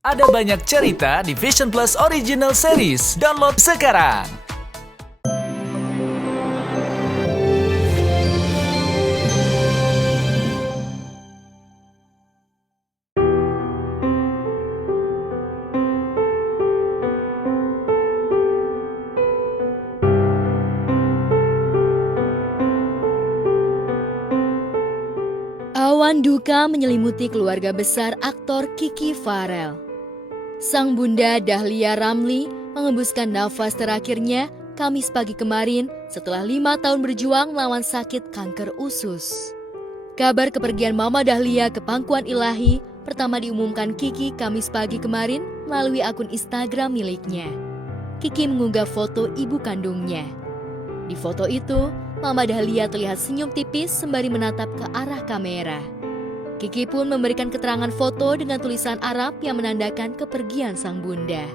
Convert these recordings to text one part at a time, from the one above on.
Ada banyak cerita di Vision Plus Original Series. Download sekarang. Awan duka menyelimuti keluarga besar aktor Kiki Farel. Sang bunda Dahlia Ramli mengembuskan nafas terakhirnya Kamis pagi kemarin setelah 5 tahun berjuang melawan sakit kanker usus. Kabar kepergian Mama Dahlia ke pangkuan ilahi pertama diumumkan Kiki Kamis pagi kemarin melalui akun Instagram miliknya. Kiki mengunggah foto ibu kandungnya. Di foto itu, Mama Dahlia terlihat senyum tipis sembari menatap ke arah kamera. Kiki pun memberikan keterangan foto dengan tulisan Arab yang menandakan kepergian sang bunda.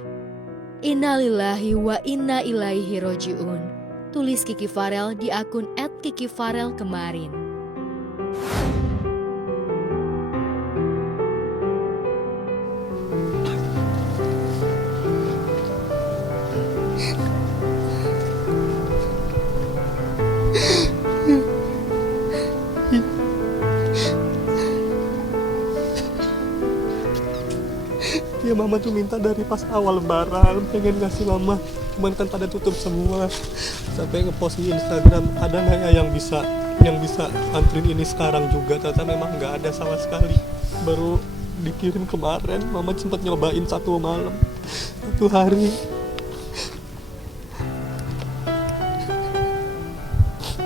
Innalillahi wa inna ilaihi roji'un, tulis Kiki Farel di akun @kikifarel kemarin. Ya mama tuh minta dari pas awal lebaran pengen ngasih mama, cuman kan pada tutup semua. Sampai ngepost di Instagram, ada nggak ya yang bisa anterin ini sekarang juga. Ternyata memang nggak ada sama sekali. Baru dikirim kemarin, mama sempat nyobain 1 malam, 1 hari.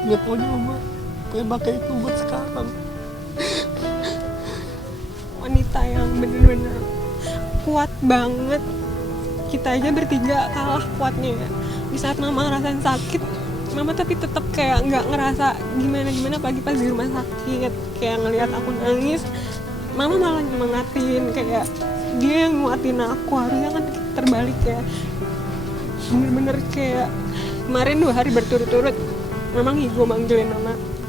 Nggak taunya mama pengen pakai itu buat sekarang. Wanita yang bener-bener kuat banget. Kita aja bertiga kalah kuatnya ya. Di saat mama ngerasain sakit, mama tapi tetap kayak nggak ngerasa gimana pagi pas di rumah sakit. Kayak ngelihat aku nangis, mama malah nyemangatin, kayak dia yang nguatin aku. Harusnya kan terbalik ya. Bener-bener kayak kemarin 2 hari berturut-turut memang gue manggilin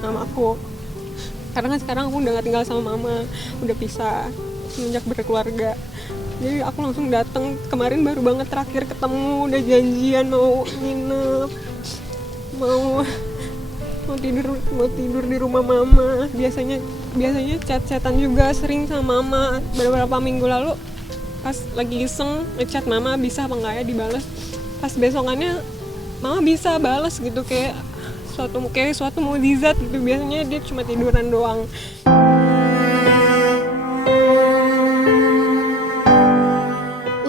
mamaku. Karena kan sekarang aku udah gak tinggal sama mama, udah pisah semenjak berkeluarga. Jadi aku langsung datang, kemarin baru banget terakhir ketemu, udah janjian mau nginep, mau tidur di rumah mama. Biasanya chat-chatan juga sering sama mama. Beberapa minggu lalu pas lagi iseng ngechat mama bisa apa enggak ya dibalas. Pas besokannya mama bisa balas gitu, kayak suatu mukjizat gitu. Biasanya dia cuma tiduran doang.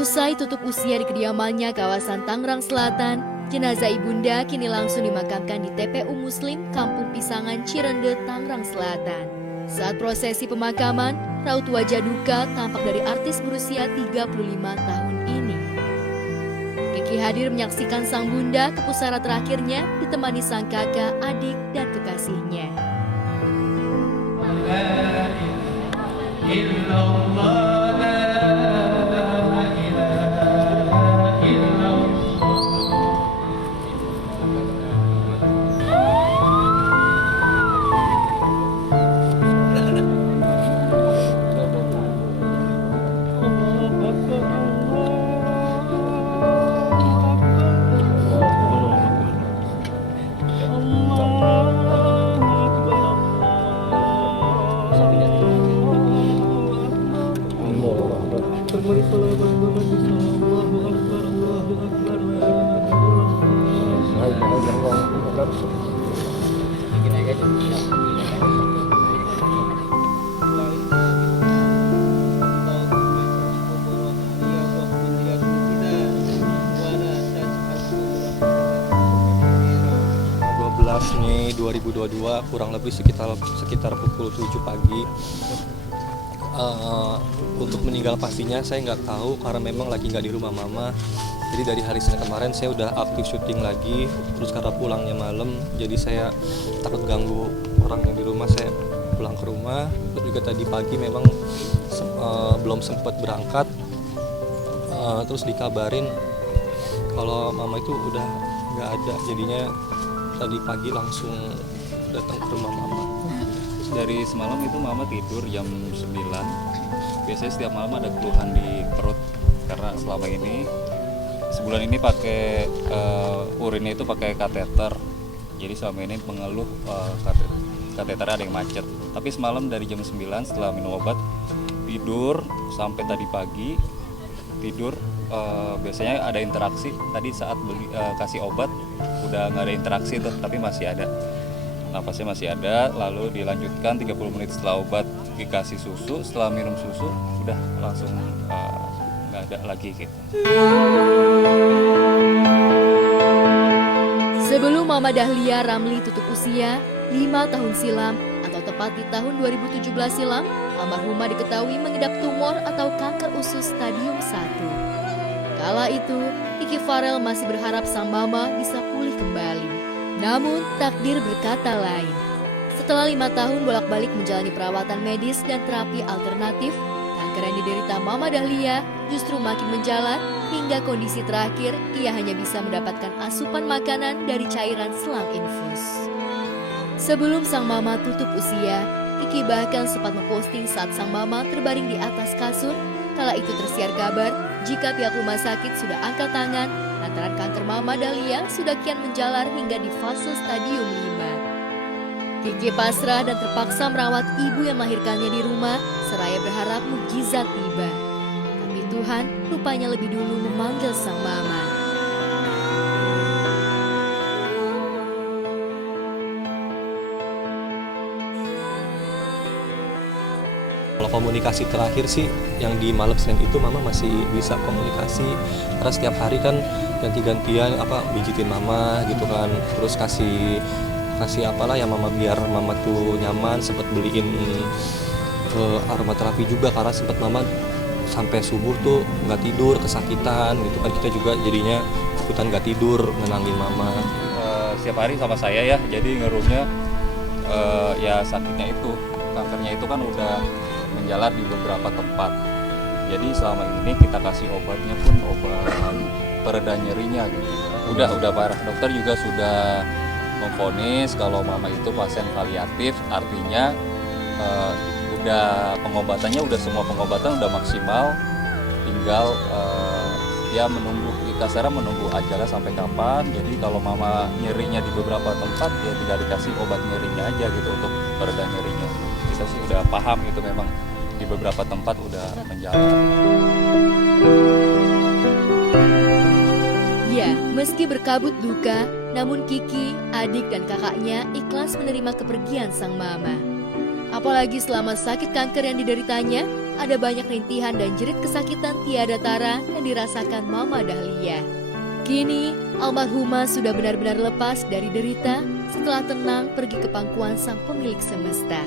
Usai tutup usia di kediamannya kawasan Tangerang Selatan, jenazah ibunda kini langsung dimakamkan di TPU Muslim Kampung Pisangan Cirende, Tangerang Selatan. Saat prosesi pemakaman, raut wajah duka tampak dari artis berusia 35 tahun ini. Kiki hadir menyaksikan sang bunda ke pusara terakhirnya ditemani sang kakak, adik, dan kekasihnya. Mei 2022 kurang lebih sekitar pukul 7 pagi. Untuk meninggal pastinya saya nggak tahu karena memang lagi nggak di rumah mama. Jadi dari hari Senin kemarin saya udah aktif syuting lagi, terus karena pulangnya malam, jadi saya takut ganggu orang yang di rumah, saya pulang ke rumah. Terus juga tadi pagi memang belum sempat berangkat, terus dikabarin kalau mama itu udah nggak ada. Jadinya tadi pagi langsung datang ke rumah mama. Dari semalam itu mama tidur jam 9, biasanya setiap malam ada keluhan di perut karena selama ini sebulan ini pakai urinnya itu pakai kateter. Jadi selama ini mengeluh kateter ada yang macet. Tapi semalam dari jam 9 setelah minum obat tidur sampai tadi pagi tidur, biasanya ada interaksi. Tadi saat kasih obat udah nggak ada interaksi tuh, tapi masih ada. Napasnya masih ada, lalu dilanjutkan 30 menit setelah obat dikasih susu, setelah minum susu udah langsung nggak ada lagi gitu. Sebelum Mama Dahlia Ramli tutup usia 5 tahun silam atau tepat di tahun 2017 silam, almarhumah diketahui mengidap tumor atau kanker usus stadium 1. Kala itu, Kiki Farel masih berharap sang mama bisa pulih kembali. Namun, takdir berkata lain. Setelah 5 tahun bolak-balik menjalani perawatan medis dan terapi alternatif, kanker yang diderita Mama Dahlia justru makin menjalar hingga kondisi terakhir ia hanya bisa mendapatkan asupan makanan dari cairan selang infus. Sebelum sang mama tutup usia, Kiki bahkan sempat memposting saat sang mama terbaring di atas kasur. Kala itu tersiar kabar jika pihak rumah sakit sudah angkat tangan lantaran kanker Mama Dahlia sudah kian menjalar hingga di fase stadium 5. Kiki pasrah dan terpaksa merawat ibu yang melahirkannya di rumah seraya berharap mukjizat tiba. Tapi Tuhan rupanya lebih dulu memanggil sang mama. Kalau komunikasi terakhir sih yang di malam Senin itu mama masih bisa komunikasi karena setiap hari kan ganti-gantian pijitin mama gitu kan, terus kasih apalah yang mama biar mama tuh nyaman, sempet beliin aromaterapi juga karena sempet mama sampai subuh tuh nggak tidur kesakitan gitu kan, kita juga jadinya ikutan nggak tidur nenangin mama. Setiap hari sama saya ya, jadi ngeluhnya ya sakitnya itu, kankernya itu kan udah menjalar di beberapa tempat. Jadi selama ini kita kasih obatnya pun obat pereda nyerinya gitu. Udah parah. Dokter juga sudah memvonis kalau mama itu pasien paliatif, artinya udah pengobatannya semua pengobatan udah maksimal, tinggal ya kasarnya menunggu ajalnya sampai kapan. Jadi kalau mama nyerinya di beberapa tempat ya tinggal dikasih obat nyerinya aja gitu untuk pereda nyerinya. Kita sih udah paham gitu, memang di beberapa tempat udah menjalar. Ya, meski berkabut duka, namun Kiki, adik dan kakaknya ikhlas menerima kepergian sang mama. Apalagi selama sakit kanker yang dideritanya, ada banyak rintihan dan jerit kesakitan tiada tara yang dirasakan Mama Dahlia. Kini, almarhumah sudah benar-benar lepas dari derita setelah tenang pergi ke pangkuan sang pemilik semesta.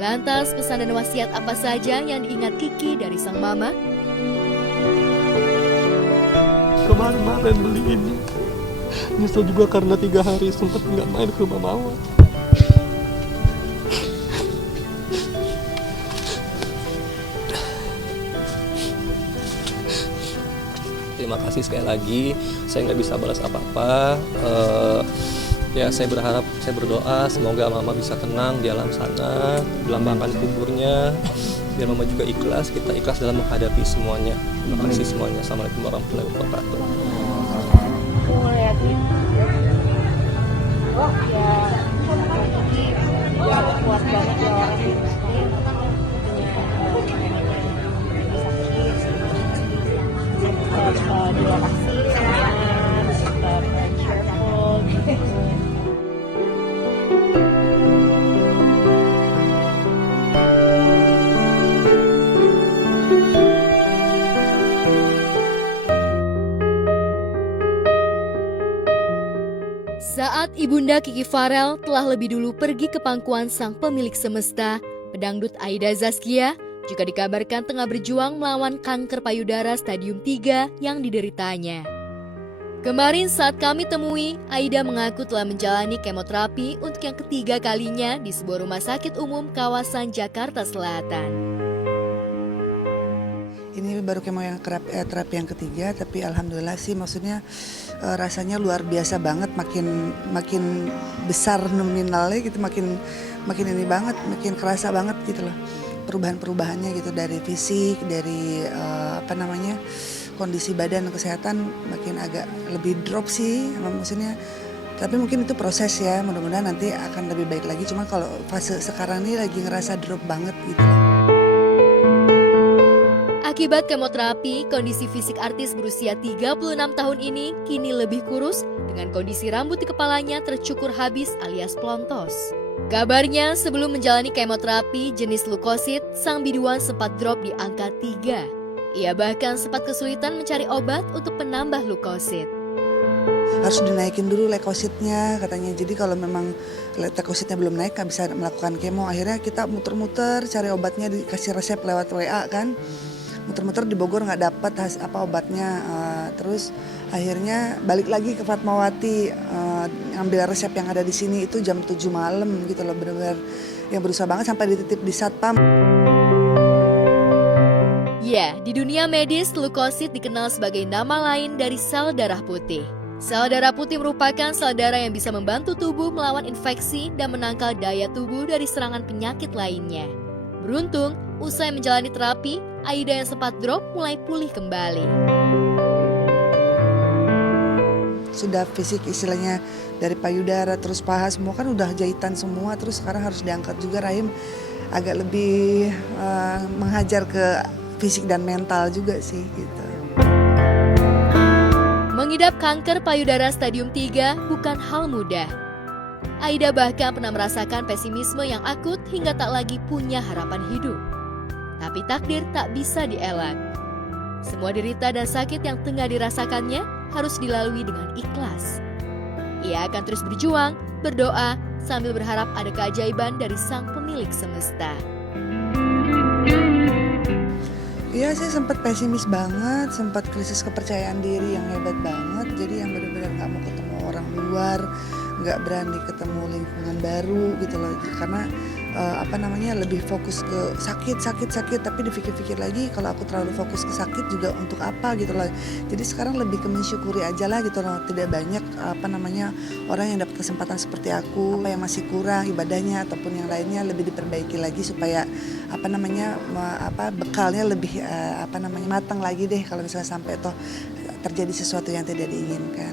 Lantas, pesan dan wasiat apa saja yang diingat Kiki dari sang mama? Kemarin beliin, nyesel juga karena 3 hari sempat nggak main ke rumah mama. Terima kasih sekali lagi, saya nggak bisa balas apa-apa. Ya saya berdoa semoga mama bisa tenang di alam sana, dilambangkan kuburnya, biar mama juga ikhlas, kita ikhlas dalam menghadapi semuanya. Terima kasih semuanya. Assalamualaikum warahmatullahi wabarakatuh. Aku ngeliatin ya kuat banget ya orang ini. Tetap dilokasi semangat, tetap cheerful gitu. Saat Ibunda Kiki Farel telah lebih dulu pergi ke pangkuan sang pemilik semesta, pedangdut Aida Zaskia juga dikabarkan tengah berjuang melawan kanker payudara stadium 3 yang dideritanya. Kemarin saat kami temui, Aida mengaku telah menjalani kemoterapi untuk yang ketiga kalinya di sebuah rumah sakit umum kawasan Jakarta Selatan. Ini baru kemo yang terapi yang ketiga, tapi alhamdulillah sih maksudnya rasanya luar biasa banget, makin besar nominalnya gitu, makin ini banget, makin kerasa banget gitu loh. perubahan-perubahannya gitu dari fisik, dari kondisi badan kesehatan makin agak lebih drop sih, maksudnya. Tapi mungkin itu proses ya, mudah-mudahan nanti akan lebih baik lagi. Cuma kalau fase sekarang ini lagi ngerasa drop banget gitu loh. Akibat kemoterapi, kondisi fisik artis berusia 36 tahun ini kini lebih kurus dengan kondisi rambut di kepalanya tercukur habis alias plontos. Kabarnya sebelum menjalani kemoterapi jenis leukosit, sang biduan sempat drop di angka 3. Ia bahkan sempat kesulitan mencari obat untuk penambah leukosit. Harus dinaikin dulu leukositnya katanya. Jadi kalau memang leukositnya belum naik nggak bisa melakukan kemo. Akhirnya kita muter-muter cari obatnya, dikasih resep lewat WA kan. Muter-muter di Bogor nggak dapat obatnya. Terus akhirnya balik lagi ke Fatmawati, ngambil resep yang ada di sini itu jam 7 malam gitu loh, benar-benar yang berusaha banget sampai dititip di satpam. Ya, di dunia medis, leukosit dikenal sebagai nama lain dari sel darah putih. Sel darah putih merupakan sel darah yang bisa membantu tubuh melawan infeksi dan menangkal daya tubuh dari serangan penyakit lainnya. Beruntung, usai menjalani terapi, Aida yang sempat drop mulai pulih kembali. Sudah fisik istilahnya dari payudara terus paha semua kan udah jahitan semua, terus sekarang harus diangkat juga rahim, agak lebih menghajar ke fisik dan mental juga sih gitu. Mengidap kanker payudara stadium 3 bukan hal mudah. Aida bahkan pernah merasakan pesimisme yang akut hingga tak lagi punya harapan hidup. Tapi takdir tak bisa dielak. Semua derita dan sakit yang tengah dirasakannya harus dilalui dengan ikhlas. Ia akan terus berjuang, berdoa, sambil berharap ada keajaiban dari sang pemilik semesta. Iya sih sempat pesimis banget, sempat krisis kepercayaan diri yang hebat banget. Jadi yang benar-benar nggak mau ketemu orang luar, nggak berani ketemu lingkungan baru gitu loh. Karena lebih fokus ke sakit. Tapi dipikir-pikir lagi kalau aku terlalu fokus ke sakit juga untuk apa gitu loh. Jadi sekarang lebih ke mensyukuri aja lah gitu loh. Tidak banyak orang yang dapat kesempatan seperti aku. Apa yang masih kurang ibadahnya ataupun yang lainnya lebih diperbaiki lagi supaya bekalnya lebih matang lagi deh kalau misalnya sampai toh terjadi sesuatu yang tidak diinginkan.